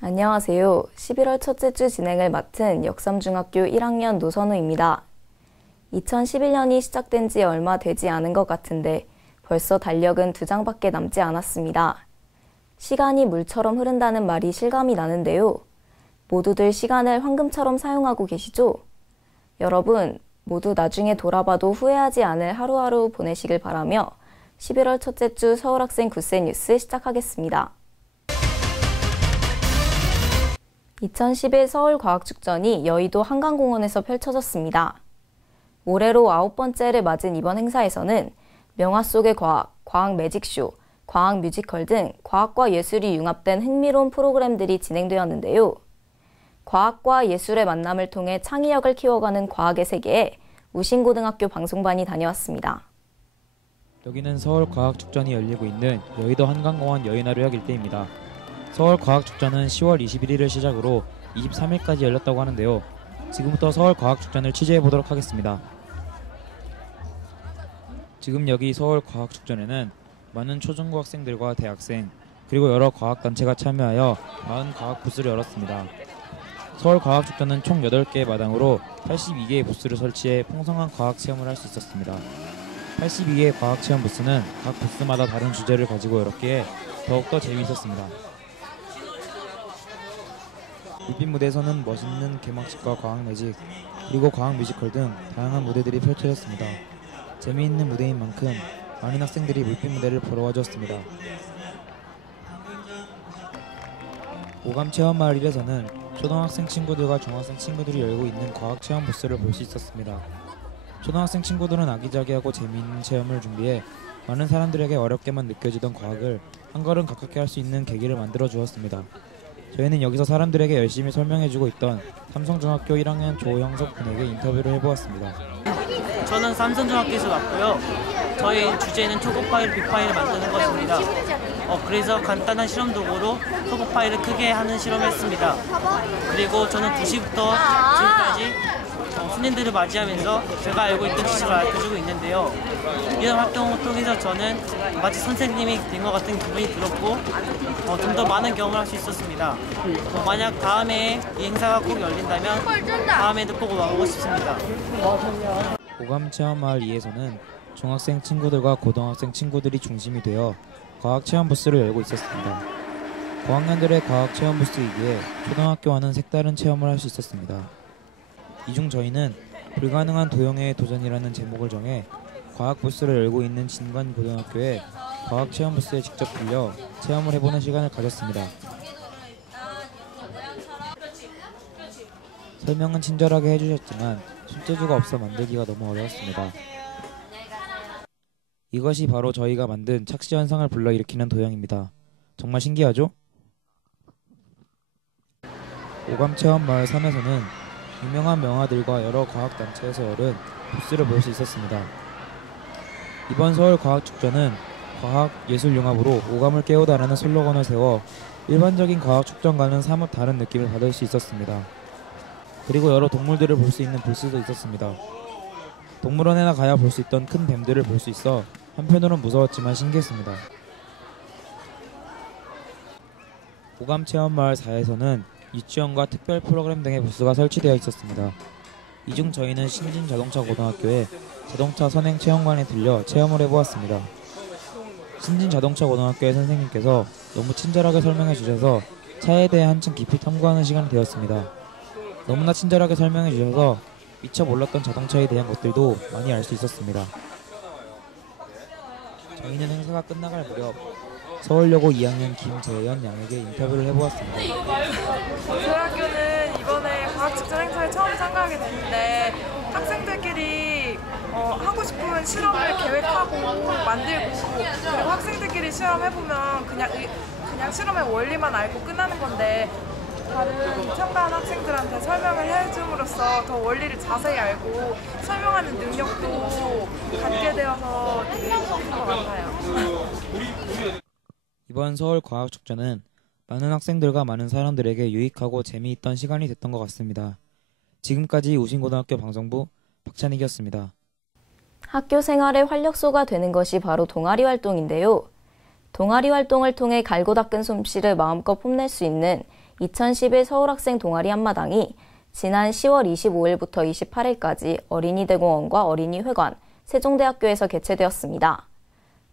안녕하세요. 11월 첫째 주 진행을 맡은 역삼중학교 1학년 노선우입니다. 2011년이 시작된 지 얼마 되지 않은 것 같은데 벌써 달력은 2장밖에 남지 않았습니다. 시간이 물처럼 흐른다는 말이 실감이 나는데요. 모두들 시간을 황금처럼 사용하고 계시죠? 여러분, 모두 나중에 돌아봐도 후회하지 않을 하루하루 보내시길 바라며 11월 첫째 주 서울학생 굿세 뉴스 시작하겠습니다. 2011 서울과학축전이 여의도 한강공원에서 펼쳐졌습니다. 올해로 9번째를 맞은 이번 행사에서는 명화 속의 과학, 과학 매직쇼, 과학 뮤지컬 등 과학과 예술이 융합된 흥미로운 프로그램들이 진행되었는데요. 과학과 예술의 만남을 통해 창의력을 키워가는 과학의 세계에 우신고등학교 방송반이 다녀왔습니다. 여기는 서울과학축전이 열리고 있는 여의도 한강공원 여인하루역 일대입니다. 서울과학축전은 10월 21일을 시작으로 23일까지 열렸다고 하는데요. 지금부터 서울과학축전을 취재해보도록 하겠습니다. 지금 여기 서울과학축전에는 많은 초중고 학생들과 대학생 그리고 여러 과학단체가 참여하여 40과학 부스를 열었습니다. 서울과학축전은 총 8개의 마당으로 82개의 부스를 설치해 풍성한 과학체험을 할 수 있었습니다. 82개의 과학체험 부스는 각 부스마다 다른 주제를 가지고 열었기에 더욱더 재미있었습니다. 불빛 무대에서는 멋있는 개막식과 과학 매직, 그리고 과학 뮤지컬 등 다양한 무대들이 펼쳐졌습니다. 재미있는 무대인 만큼 많은 학생들이 물빛 무대를 보러 와주었습니다. 오감체험마을 1에서는 초등학생 친구들과 중학생 친구들이 열고 있는 과학체험 부스를 볼 수 있었습니다. 초등학생 친구들은 아기자기하고 재미있는 체험을 준비해 많은 사람들에게 어렵게만 느껴지던 과학을 한 걸음 가깝게 할 수 있는 계기를 만들어 주었습니다. 저희는 여기서 사람들에게 열심히 설명해주고 있던 삼성중학교 1학년 조형석 군에게 인터뷰를 해보았습니다. 저는 삼성중학교에서 왔고요. 저희 주제는 초고 파일, 빅 파일을 만드는 것입니다. 그래서 간단한 실험 도구로 초고 파일을 크게 하는 실험을 했습니다. 그리고 저는 2시부터 지금까지 손님들을 맞이하면서 제가 알고 있던 지식을 알려주고 있는데요. 이런 활동을 통해서 저는 마치 선생님이 된 것 같은 기분이 들었고 좀 더 많은 경험을 할 수 있었습니다. 만약 다음에 이 행사가 꼭 열린다면 다음에도 꼭 와보고 싶습니다. 오감체험마을 2에서는 중학생 친구들과 고등학생 친구들이 중심이 되어 과학체험 부스를 열고 있었습니다. 고학년들의 과학체험 부스이기에 초등학교와는 색다른 체험을 할 수 있었습니다. 이 중 저희는 불가능한 도형의 도전이라는 제목을 정해 과학 부스를 열고 있는 진관고등학교에 과학체험 부스에 직접 들려 체험을 해보는 시간을 가졌습니다. 설명은 친절하게 해주셨지만 손재주가 없어 만들기가 너무 어려웠습니다. 이것이 바로 저희가 만든 착시현상을 불러일으키는 도형입니다. 정말 신기하죠? 오감체험마을 3에서는 유명한 명화들과 여러 과학단체에서 열은 부스를 볼 수 있었습니다. 이번 서울과학축전은 과학, 예술 융합으로 오감을 깨우다라는 슬로건을 세워 일반적인 과학축전과는 사뭇 다른 느낌을 받을 수 있었습니다. 그리고 여러 동물들을 볼 수 있는 부스도 있었습니다. 동물원에나 가야 볼 수 있던 큰 뱀들을 볼 수 있어 한편으론 무서웠지만 신기했습니다. 오감체험마을 4에서는 유치원과 특별 프로그램 등의 부스가 설치되어 있었습니다. 이 중 저희는 신진자동차고등학교의 자동차 선행체험관에 들려 체험을 해보았습니다. 신진자동차고등학교의 선생님께서 너무 친절하게 설명해 주셔서 차에 대해 한층 깊이 탐구하는 시간이 되었습니다. 너무나 친절하게 설명해 주셔서 미처 몰랐던 자동차에 대한 것들도 많이 알 수 있었습니다. 저희는 행사가 끝나갈 무렵 서울여고 2학년 김재현 양에게 인터뷰를 해보았습니다. 저희 학교는 이번에 과학축전 행사에 처음 참가하게 됐는데 학생들끼리 하고 싶은 실험을 계획하고 만들고 그리고 학생들끼리 실험해보면 그냥 실험의 원리만 알고 끝나는 건데 다른 참가한 학생들한테 설명을 해줌으로써 더 원리를 자세히 알고 설명하는 능력도 갖게 되어서 되게 좋은 것 같아요. 이번 서울과학축전은 많은 학생들과 많은 사람들에게 유익하고 재미있던 시간이 됐던 것 같습니다. 지금까지 우신고등학교 방송부 박찬익이었습니다. 학교 생활의 활력소가 되는 것이 바로 동아리 활동인데요. 동아리 활동을 통해 갈고 닦은 솜씨를 마음껏 뽐낼 수 있는 2011 서울학생 동아리 한마당이 지난 10월 25일부터 28일까지 어린이대공원과 어린이회관, 세종대학교에서 개최되었습니다.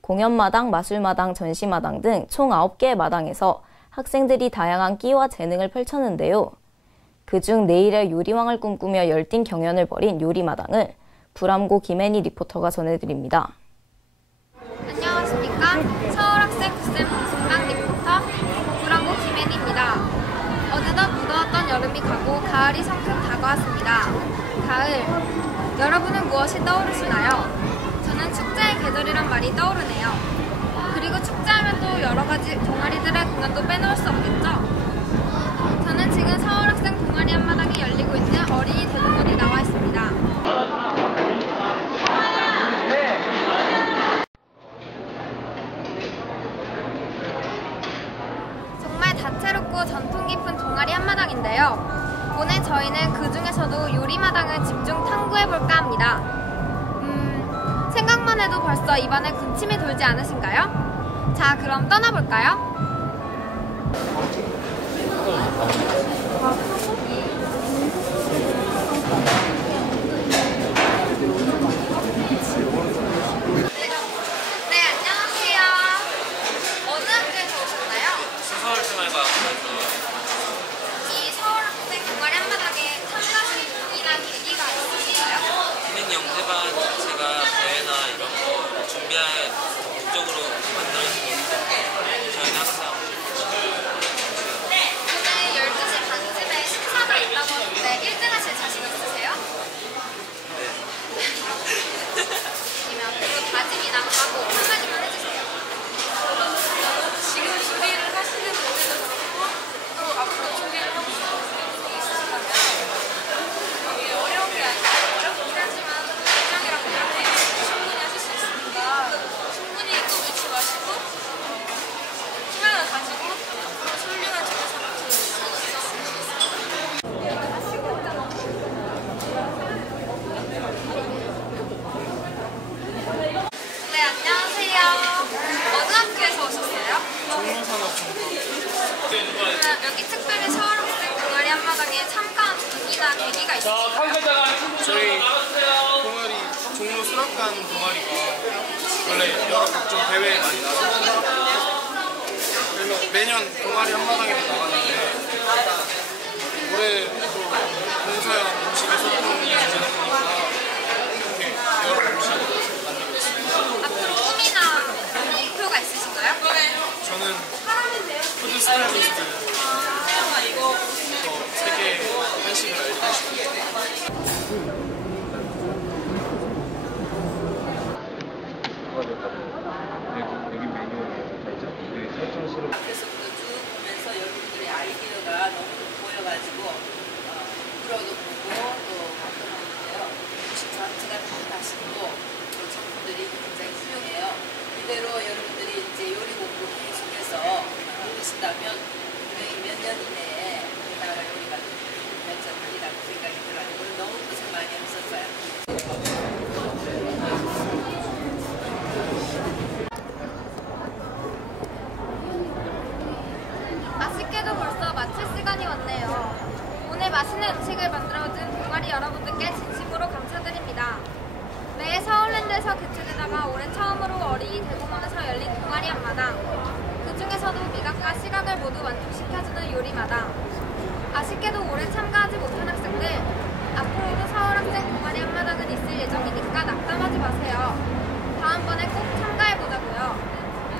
공연마당, 마술마당, 전시마당 등 총 9개의 마당에서 학생들이 다양한 끼와 재능을 펼쳤는데요. 그중 내일의 요리왕을 꿈꾸며 열띤 경연을 벌인 요리마당을 불암고 김혜니 리포터가 전해드립니다. 안녕하십니까. 서울학생 9쌤 방송당 리포터 불암고 김혜니입니다. 어느덧 무더웠던 여름이 가고 가을이 성큼 다가왔습니다. 가을, 여러분은 무엇이 떠오르시나요? 저는 축제의 계절이란 말이 떠오르네요. 그리고 축제하면 또 여러가지 동아리들의 공연도 빼놓을 수 없겠죠? 저는 지금 서울학생 동아리 한마당에 열리고 있는 어린이 대공원에 나와 있습니다. 정말 다채롭고 전통 깊은 동아리 한마당인데요. 오늘 저희는 그 중에서도 요리마당을 집중 탐구해볼까 합니다. 생각만 해도 벌써 입안에 군침이 돌지 않으신가요? 자, 그럼 떠나볼까요? 네, 안녕하세요. 어느 학교에서 오셨나요? 서울생활과학부에서 이 서울학생 동아리 한마당에 참가하신 동기나 계기가 있으신가요? 기능 영재반 자체가 대회나 이런 거 준비할 목적으로 만들어진 거기 때문에 저희는 항상 오늘 12시 반쯤에 심사가 있다고 하는데 1등 하실 자신 있으세요? 아니면 앞으로 다짐이나 각오 한마디만 해주세요. 지금 준비를 하시는 분들도 그렇고 또 앞으로 준비를 하고 싶은 분들이 있으시다면 이게 어려운 게 아니고요. 하지만 긴장이랑 노력해 충분히 하실 수 있습니다. 충분히 잊지 마시고 희망을 가지고 앞으로 훌륭한 직업을 만들 수 있었으면 좋겠습니다. 네, 안녕하세요. 어느 학교에서 오셨어요? 그러면 여기 특별히 서울학생 동아리 한마당에 참가한 동기나 계기가 있으신가요? 저희 동아리 종로 수락관 동아리가 원래 여러 각종 대회에 많이 나가거든요. 그래서 매년 동아리 한마당에도 나가는데 올해도 봉사형 음식의 소통이 주제다 보니까 이렇게 여러 음식을 만들고 있습니다. 앞으로 꿈이나 목표가 있으신가요? 저는 푸드 스타일리스트 세계 한식을 알리고 싶습니다. 앞에서부터 쭉 보면서 여러분들의 아이디어가 너무 보여가지고 들어도 보고 또 감동하는데요. 음식 자체가 다 맛있고 또 작품들이 굉장히 훌륭해요. 이대로 여러분들이 이제 요리 공부 계속해서 하신다면 분명히 몇 년 이내에 우리나라 요리가 발전하리라고 생각이 들어요. 오늘 너무 고생 많이 하셨어요. 아쉽게도 벌써 마칠 시간이 왔네요. 오늘 맛있는 음식을 만들어준 동아리 여러분들께 진심으로 감사드립니다. 매해 서울랜드에서 개최되다가 올해 처음으로 어린이 대공원에서 열린 동아리 한마당. 그 중에서도 미각과 시각을 모두 만족시켜주는 요리마당. 아쉽게도 올해 참가하지 못한 학생들, 앞으로도 서울학생 동아리 한마당은 있을 예정이니까 낙담하지 마세요. 다음번에 꼭 참가해보자고요.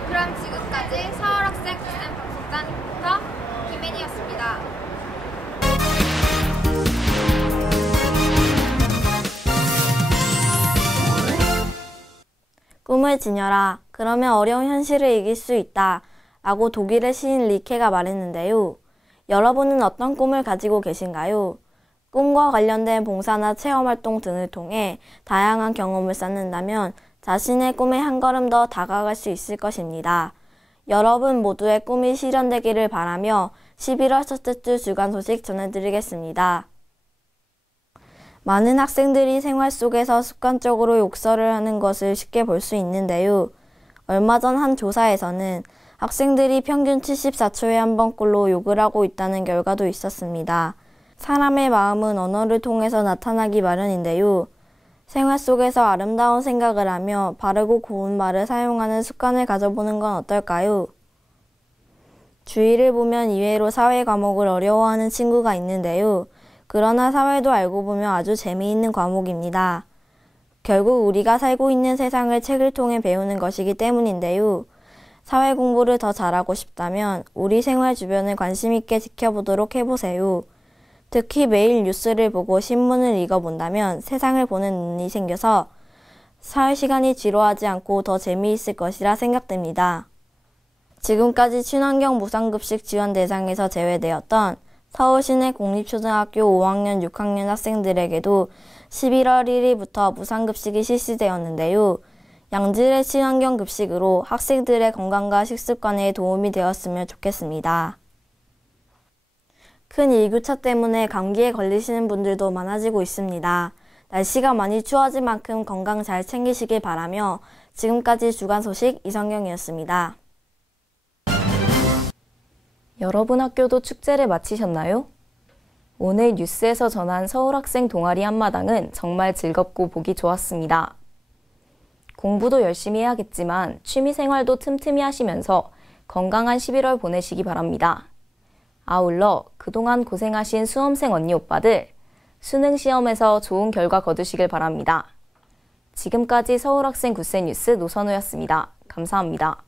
그럼 지금까지 서울학생 9쌤 방송단 리포터 김혜니였습니다. 꿈을 지녀라. 그러면 어려운 현실을 이길 수 있다. 라고 독일의 시인 리케가 말했는데요. 여러분은 어떤 꿈을 가지고 계신가요? 꿈과 관련된 봉사나 체험활동 등을 통해 다양한 경험을 쌓는다면 자신의 꿈에 한 걸음 더 다가갈 수 있을 것입니다. 여러분 모두의 꿈이 실현되기를 바라며 11월 첫째 주 주간 소식 전해드리겠습니다. 많은 학생들이 생활 속에서 습관적으로 욕설을 하는 것을 쉽게 볼 수 있는데요. 얼마 전 한 조사에서는 학생들이 평균 74초에 한 번꼴로 욕을 하고 있다는 결과도 있었습니다. 사람의 마음은 언어를 통해서 나타나기 마련인데요. 생활 속에서 아름다운 생각을 하며 바르고 고운 말을 사용하는 습관을 가져보는 건 어떨까요? 주위를 보면 이외로 사회 과목을 어려워하는 친구가 있는데요. 그러나 사회도 알고 보면 아주 재미있는 과목입니다. 결국 우리가 살고 있는 세상을 책을 통해 배우는 것이기 때문인데요. 사회 공부를 더 잘하고 싶다면 우리 생활 주변을 관심 있게 지켜보도록 해보세요. 특히 매일 뉴스를 보고 신문을 읽어본다면 세상을 보는 눈이 생겨서 사회 시간이 지루하지 않고 더 재미있을 것이라 생각됩니다. 지금까지 친환경 무상급식 지원 대상에서 제외되었던 서울시내 공립초등학교 5학년, 6학년 학생들에게도 11월 1일부터 무상급식이 실시되었는데요. 양질의 친환경 급식으로 학생들의 건강과 식습관에 도움이 되었으면 좋겠습니다. 큰 일교차 때문에 감기에 걸리시는 분들도 많아지고 있습니다. 날씨가 많이 추워질 만큼 건강 잘 챙기시길 바라며 지금까지 주간 소식 이성경이었습니다. 여러분 학교도 축제를 마치셨나요? 오늘 뉴스에서 전한 서울학생 동아리 한마당은 정말 즐겁고 보기 좋았습니다. 공부도 열심히 해야겠지만 취미생활도 틈틈이 하시면서 건강한 11월 보내시기 바랍니다. 아울러 그동안 고생하신 수험생 언니 오빠들 수능 시험에서 좋은 결과 거두시길 바랍니다. 지금까지 서울학생 굿센 뉴스 노선우였습니다. 감사합니다.